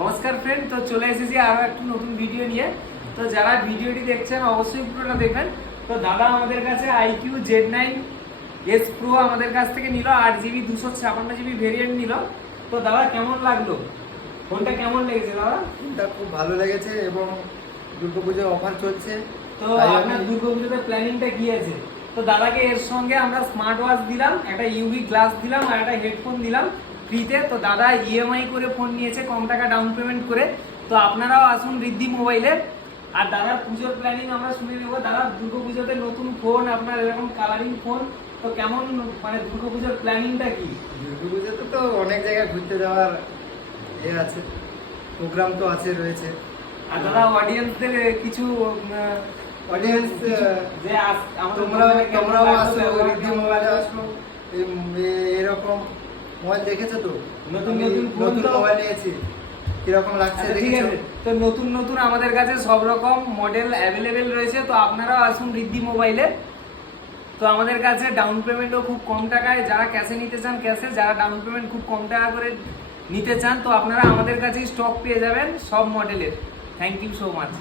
নমস্কার ফ্রেন্ড, তো চলে এসেছি আরো একটা নতুন ভিডিও নিয়ে। তো যারা ভিডিওটি দেখছেন অবশ্যই পুরোটা দেখবেন। তো দাদা আমাদের কাছে IQ Z9S Pro আমাদের কাছ থেকে নিল, 8GB 256GB ভেরিয়েন্ট নিল। তো দাদা কেমন লাগলো, ফোনটা কেমন লেগেছে দাদা? ফোনটা খুব ভালো লেগেছে এবং দুর্গাপুজোর অফার চলছে। তো আপনার দুর্গাপুজোতে প্ল্যানিংটা কি আছে? তো দাদাকে এর সঙ্গে আমরা স্মার্ট ওয়াচ দিলাম, একটা ইউভি গ্লাস দিলাম আর একটা হেডফোন দিলাম ফ্রিতে। তো দাদা EMI করে ফোন নিয়েছে, কম টাকা ডাউন পেমেন্ট করে। তো আপনারাও আসুন ঋদ্ধি মোবাইলে। আর দাদার পুজোর প্ল্যানিং আমরা শুনে নেবো। দাদা দুর্গাপুজোতে নতুন ফোন, আপনার এরকম কালারিং ফোন, তো কেমন মানে দুর্গাপুজোর প্ল্যানিংটা কি? দুর্গাপুজোতে তো অনেক জায়গায় ঘুরতে যাওয়ার আছে, প্রোগ্রাম তো রয়েছে। আর দাদা অডিয়েন্সদের কিছু অডিয়েন্স যে তোমরাও আসো, ঋদ্ধি মোবাইলে আসো। এরকম মোবাইল দেখেছো তো? নতুন মোবাইল নিয়েছি, কিরকম লাগছে ঠিক দেখেছো? আছে। তো নতুন আমাদের কাছে সব রকম মডেল অ্যাভেলেবেল রয়েছে। তো আপনারাও আসুন ঋদ্ধি মোবাইলে। তো আমাদের কাছে ডাউন পেমেন্টও খুব কম টাকায়, যারা ক্যাশে নিতে চান ক্যাশে, যারা ডাউন পেমেন্ট খুব কম টাকা করে নিতে চান তো আপনারা আমাদের কাছেই স্টক পেয়ে যাবেন সব মডেলের। Thank you so much.